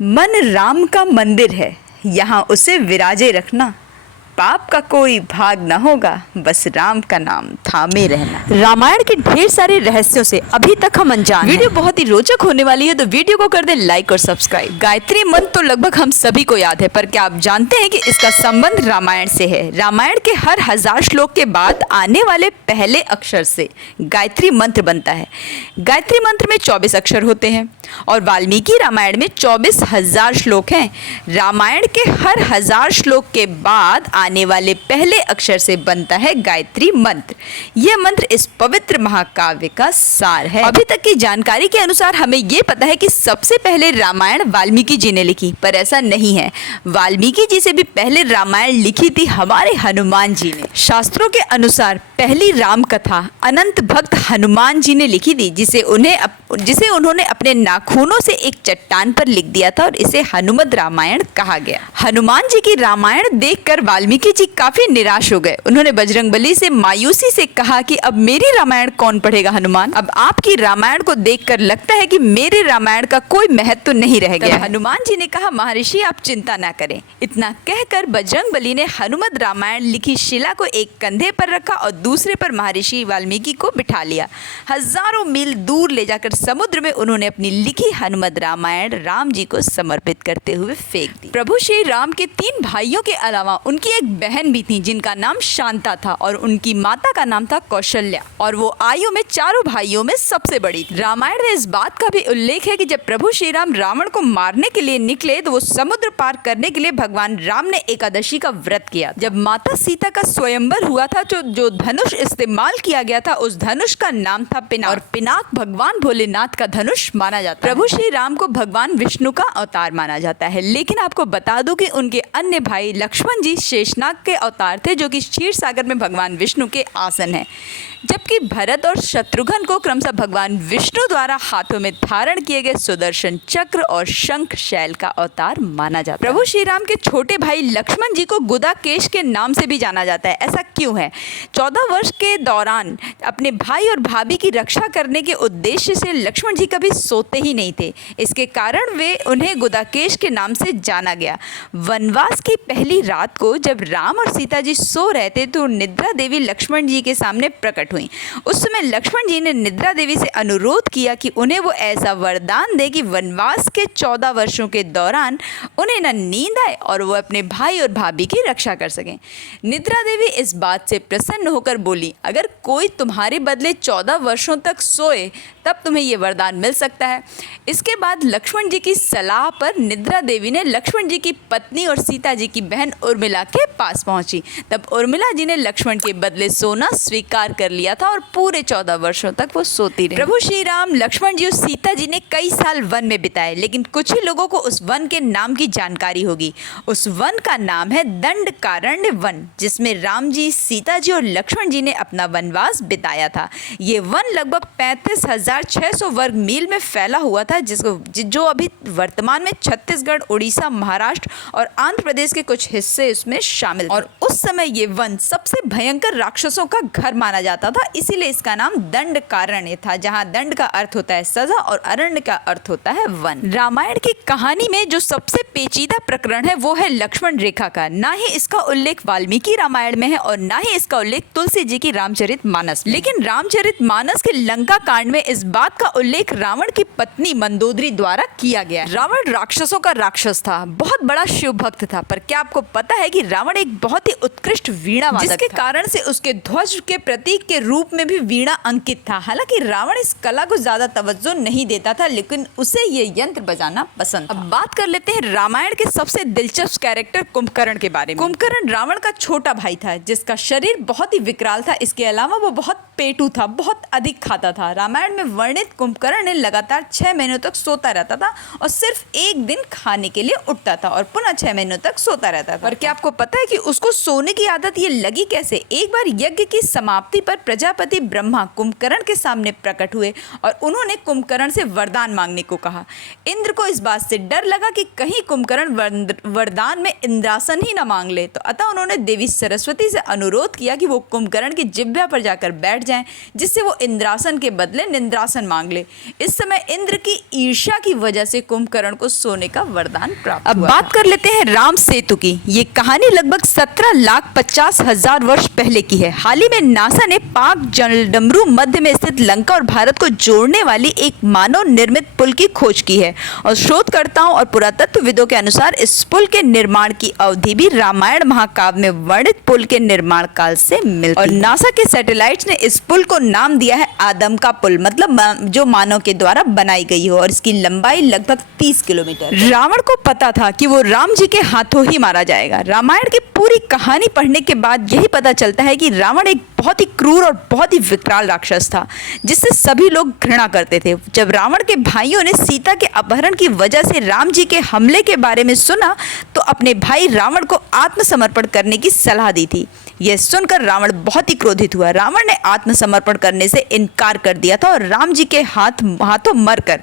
मन राम का मंदिर है, यहाँ उसे विराजे रखना। पाप का कोई भाग न होगा, बस राम का नाम थामे रहना। रामायण के ढेर सारे रहस्यों से अभी तक हम अनजान हैं। वीडियो बहुत ही रोचक होने वाली है, तो वीडियो को कर दें लाइक और सब्सक्राइब। गायत्री मंत्र तो लगभग हम सभी को याद है, पर क्या आप जानते हैं कि इसका संबंध रामायण से है। रामायण के हर 1000 श्लोक के बाद आने वाले पहले अक्षर से गायत्री मंत्र बनता है। गायत्री मंत्र में 24 अक्षर होते हैं और वाल्मीकि रामायण में 24,000 श्लोक हैं। रामायण के हर 1000 श्लोक के बाद आने वाले पहले अक्षर से बनता है गायत्री मंत्र। यह मंत्र इस पवित्र महाकाव्य का सार है। अभी तक की जानकारी के अनुसार हमें यह पता है कि सबसे पहले रामायण वाल्मीकि जी ने लिखी, पर ऐसा नहीं है। वाल्मीकि जी से भी पहले रामायण लिखी थी हमारे हनुमान जी ने। शास्त्रों के अनुसार पहली राम कथा अनंत भक्त हनुमान जी ने लिखी थी, जिसे उन्होंने अपने नाखूनों से एक चट्टान पर लिख दिया था और इसे हनुमत रामायण कहा गया। हनुमान जी की रामायण देखकर वाल्मीकि जी काफी निराश हो गए। उन्होंने बजरंगबली से मायूसी से कहा कि अब मेरी रामायण कौन पढ़ेगा हनुमान। अब आपकी रामायण को देखकर लगता है कि मेरे रामायण का कोई महत्व नहीं रह गया। हनुमान जी ने कहा, महर्षि आप चिंता ना करें। इतना कहकर बजरंगबली ने हनुमत रामायण लिखी शिला को एक कंधे पर रखा और दूसरे पर महर्षि वाल्मीकि को बिठा लिया। हजारों मील दूर ले जाकर समुद्र में उन्होंने अपनी लिखी हनुमत रामायण राम जी को समर्पित करते हुए फेंक दी। प्रभु श्री राम के 3 भाइयों के अलावा उनकी एक बहन भी थी, जिनका नाम शांता था और उनकी माता का नाम था कौशल्या, और वो आयु में चारों भाइयों में सबसे बड़ी थी। रामायण में इस बात का भी उल्लेख है कि जब प्रभु श्री राम रावण को मारने के लिए निकले तो वो समुद्र पार करने के लिए भगवान राम ने एकादशी का व्रत किया। जब माता सीता का स्वयंवर हुआ था, जो धनुष इस्तेमाल किया गया था, उस धनुष का नाम था पिनाक, और पिनाक भगवान भोलेनाथ का धनुष माना जाता है। प्रभु श्री राम को भगवान विष्णु का अवतार माना जाता है, लेकिन आपको बता दूं कि उनके अन्य भाई लक्ष्मण जी शेषनाग के अवतार थे, जो कि क्षीर सागर में भगवान विष्णु के आसन है। जबकि भरत और शत्रुघ्न को क्रमशः भगवान विष्णु द्वारा हाथों में धारण किए गए सुदर्शन चक्र और शंख शैल का अवतार माना जाता है। प्रभु श्री राम के छोटे भाई लक्ष्मण जी को गुदाकेश के नाम से भी जाना जाता है। ऐसा क्यों है? 14 वर्ष के दौरान अपने भाई और भाभी की रक्षा करने के उद्देश्य से लक्ष्मण जी कभी सोते ही नहीं थे। इसके कारण उन्हें गुदाकेश के नाम से जाना गया। वनवास की पहली रात को जब राम और सीता जी सो रहे थे तो निद्रा देवी लक्ष्मण जी के सामने प्रकट हुई। उस समय लक्ष्मण जी ने निद्रा देवी से अनुरोध किया कि उन्हें वो ऐसा वरदान दे कि वनवास के 14 वर्षों के दौरान उन्हें न नींद आए और वो अपने भाई और भाभी की रक्षा कर सकें। निद्रा देवी इस बात से प्रसन्न होकर बोली, अगर कोई तुम्हारे बदले 14 वर्षों तक सोए तब तुम्हें ये वरदान मिल सकता है। इसके बाद लक्ष्मण जी की सलाह पर निद्रा देवी ने लक्ष्मण जी की पत्नी और सीता जी की बहन उर्मिला के पास पहुंची। तब उर्मिला जी ने लक्ष्मण के बदले सोना स्वीकार कर लिया था और पूरे 14 वर्षों तक वो सोती रही। प्रभु श्री राम, लक्ष्मण जी और सीता जी ने कई साल वन में बिताए, लेकिन कुछ ही लोगों को उस वन के नाम की जानकारी होगी। उस वन का नाम है दंडकारण्य वन, जिसमें राम जी, सीता जी और लक्ष्मण जी ने अपना वनवास बिताया था। ये वन लगभग 35,600 वर्ग मील में फैला हुआ था, जो अभी वर्तमान में छत्तीसगढ़, उड़ीसा, महाराष्ट्र और आंध्र प्रदेश के कुछ हिस्से इसमें शामिल। और उस समय ये वन सबसे भयंकर राक्षसों का घर माना जाता था, इसीलिए इसका नाम दंडकारण्य था, जहाँ दंड का अर्थ होता है सजा और अरण्य का अर्थ होता है वन। रामायण की कहानी में जो सबसे पेचीदा प्रकरण है वो है लक्ष्मण रेखा का। ना ही इसका उल्लेख वाल्मीकि रामायण में है और ना ही इसका उल्लेख तुलसी जी की रामचरितमानस में। लेकिन रामचरितमानस के लंका कांड में इस बात का उल्लेख रावण की पत्नी मंदोदरी द्वारा किया गया। रावण राक्षसों का राक्षस था, बहुत बड़ा शिव भक्त था, पर क्या आपको पता है कि रावण एक बहुत ही उत्कृष्ट वीणा वादक था, जिसके कारण से उसके ध्वज के प्रतीक के रूप में भी वीणा अंकित था। हालांकि रावण इस कला को ज्यादा तवज्जो नहीं देता था, लेकिन उसे ये यंत्र बजाना पसंद था। अब बात कर लेते हैं रामायण के सबसे दिलचस्प कैरेक्टर कुंभकर्ण के बारे में। कुंभकर्ण रावण का छोटा भाई था, जिसका शरीर बहुत ही विकराल था। इसके अलावा वो बहुत पेटू था, बहुत अधिक खाता था। रामायण में वर्णित कुंभकर्ण ने लगातार 6 महीनों तक सोता रहता था और सिर्फ एक दिन खाने के लिए उठता था और पुनः 6 महीनों तक सोता रहता था। और क्या आपको पता है कि उसको सोने की आदत ये लगी कैसे? एक बार यज्ञ की समाप्ति पर प्रजापति ब्रह्मा कुंभकर्ण के सामने प्रकट हुए और उन्होंने कुंभकर्ण से वरदान मांगने को कहा। इंद्र को इस बात से डर लगा कि कहीं कुंभकर्ण वरदान में इंद्रासन ही न मांग ले, तो अतः उन्होंने देवी सरस्वती से अनुरोध किया कि वो कुंभकर्ण की जिह्वा पर जाकर बैठ जाएं, जिससे वो इंद्रासन के बदले निंद्रासन मांग ले। इस समय इंद्र की ईर्ष्या की वजह से कुंभकर्ण को सोने का वरदान प्राप्त हुआ। अब बात कर लेते हैं राम सेतु की। ये कहानी लगभग 17,50,000 वर्ष पहले की है। हाल ही में नासा ने पाक जलडमरू मध्य में स्थित लंका और भारत को जोड़ने वाली एक मानव निर्मित पुल की खोज की है और शोधकर्ताओं और पुरातत्वविदों के अनुसार इस पुल के निर्माण की अवधि भी रामायण महाकाव्य में वर्णित पुल के निर्माण काल से मिलती है। और नासा के सैटेलाइट्स ने इस पुल को नाम दिया है आदम का पुल, मतलब जो मानव के द्वारा बनाई गई हो, और इसकी लंबाई लगभग 30 किलोमीटर। रावण को पता था कि वो राम जी के हाथों ही मारा जाएगा। रामायण की पूरी कहानी पढ़ने के बाद यही पता चलता है कि रावण एक बहुत ही क्रूर और बहुत ही विकराल राक्षस था, जिससे सभी लोग घृणा करते थे। जब रावण के भाइयों ने सीता के अपहरण की वजह से राम जी के हमले के बारे में सुना तो अपने भाई रावण को आत्मसमर्पण करने की सलाह दी थी। यह सुनकर रावण बहुत ही क्रोधित हुआ। रावण ने आत्मसमर्पण करने से इनकार कर दिया था और राम जी के हाथों मरकर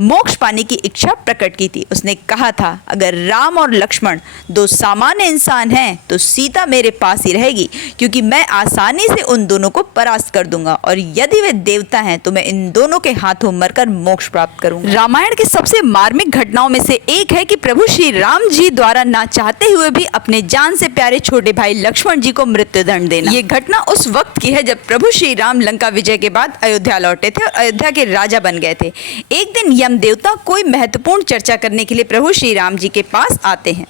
मोक्ष पाने की इच्छा प्रकट की थी। उसने कहा था, अगर राम और लक्ष्मण दो सामान्य इंसान हैं तो सीता मेरे पास ही रहेगी, क्योंकि मैं आसानी से उन दोनों को परास्त कर दूंगा, और यदि वे देवता हैं तो मैं इन दोनों के हाथों मरकर मोक्ष प्राप्त करूंगा। रामायण की सबसे मार्मिक घटनाओं में से एक है कि प्रभु श्री राम जी द्वारा ना चाहते हुए भी अपने जान से प्यारे छोटे भाई लक्ष्मण जी को मृत्युदंड देना। ये घटना उस वक्त की है जब प्रभु श्री राम लंका विजय के बाद अयोध्या लौटे थे और अयोध्या के राजा बन गए थे। एक दिन यम देवता कोई महत्वपूर्ण चर्चा करने के लिए प्रभु श्री राम जी के पास आते हैं।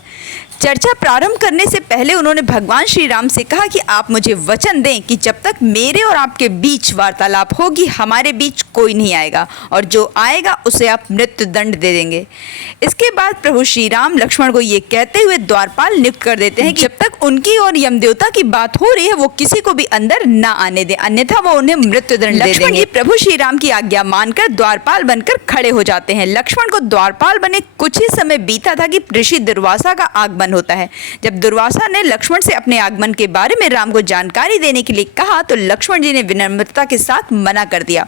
चर्चा प्रारंभ करने से पहले उन्होंने भगवान श्री राम से कहा कि आप मुझे वचन दें कि जब तक मेरे और आपके बीच वार्तालाप होगी हमारे बीच कोई नहीं आएगा, और जो आएगा उसे आप मृत्यु दंड दे देंगे। इसके बाद प्रभु श्री राम लक्ष्मण को ये कहते हुए द्वारपाल नियुक्त कर देते हैं कि जब तक उनकी और यमदेवता की बात हो रही है वो किसी को भी अंदर न आने दे, अन्यथा वो उन्हें मृत्यु दंड दे देंगे। प्रभु श्री राम की आज्ञा मानकर द्वारपाल बनकर खड़े हो जाते हैं। लक्ष्मण को द्वारपाल बने कुछ ही समय बीता था कि ऋषि दुर्वासा का आगमन होता है। जब दुर्वासा ने लक्ष्मण से अपने आगमन के बारे में राम को जानकारी देने के लिए कहा तो लक्ष्मण जी ने विनम्रता के साथ मना कर दिया।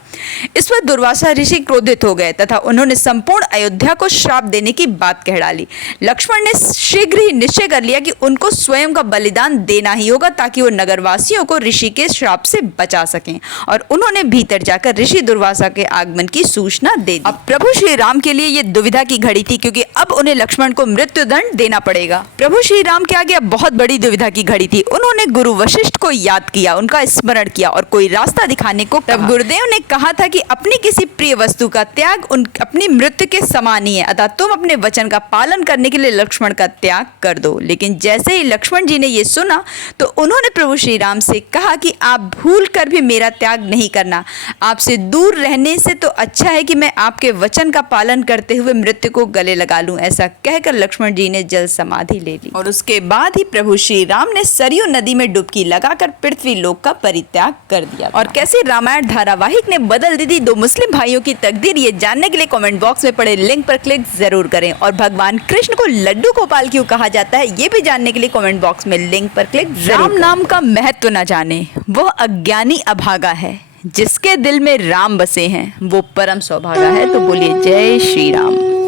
इस पर दुर्वासा ऋषि क्रोधित हो गए तथा उन्होंने संपूर्ण अयोध्या को श्राप देने की बात कह डाली। लक्ष्मण ने शीघ्र ही निश्चय कर लिया कि उनको स्वयं का बलिदान देना ही होगा ताकि वो नगरवासियों को ऋषि के श्राप से बचा सकें, और उन्होंने भीतर जाकर ऋषि दुर्वासा के आगमन की सूचना दे दी। अब प्रभु श्री राम के लिए ये दुविधा की घड़ी थी, क्योंकि अब उन्हें लक्ष्मण को मृत्युदंड देना पड़ेगा। प्रभु श्री राम के आगे बहुत बड़ी दुविधा की घड़ी थी। उन्होंने गुरु वशिष्ठ को याद किया, उनका स्मरण किया और कोई रास्ता दिखाने को कहा। गुरुदेव ने कहा था कि अपनी किसी प्रिय वस्तु का त्याग अपनी मृत्यु के समान ही है, अतः तुम अपने वचन का पालन करने के लिए लक्ष्मण का त्याग कर दो। लेकिन जैसे ही लक्ष्मण जी ने ये सुना तो उन्होंने प्रभु श्री राम से कहा कि आप भूल कर भी मेरा त्याग नहीं करना। आपसे दूर रहने से तो अच्छा है कि मैं आपके वचन का पालन करते हुए मृत्यु को गले लगा लूं। ऐसा कहकर लक्ष्मण जी ने जल समाधि ले ली और उसके बाद ही प्रभु श्री राम ने सरयू नदी में डुबकी लगाकर पृथ्वी लोक का परित्याग कर दिया। और कैसे रामायण धारावाहिक ने बदल दी थी दो मुस्लिम भाइयों की तकदीर, ये जानने के लिए कमेंट बॉक्स में पड़े लिंक पर क्लिक जरूर करें। और भगवान कृष्ण को लड्डू गोपाल क्यों कहा जाता है ये भी जानने के लिए कमेंट बॉक्स में लिंक पर क्लिक जरूर करें। राम नाम का महत्व न जाने वह अज्ञानी अभागा है, जिसके दिल में राम बसे हैं वो परम सौभागा है। तो बोलिए जय श्री राम।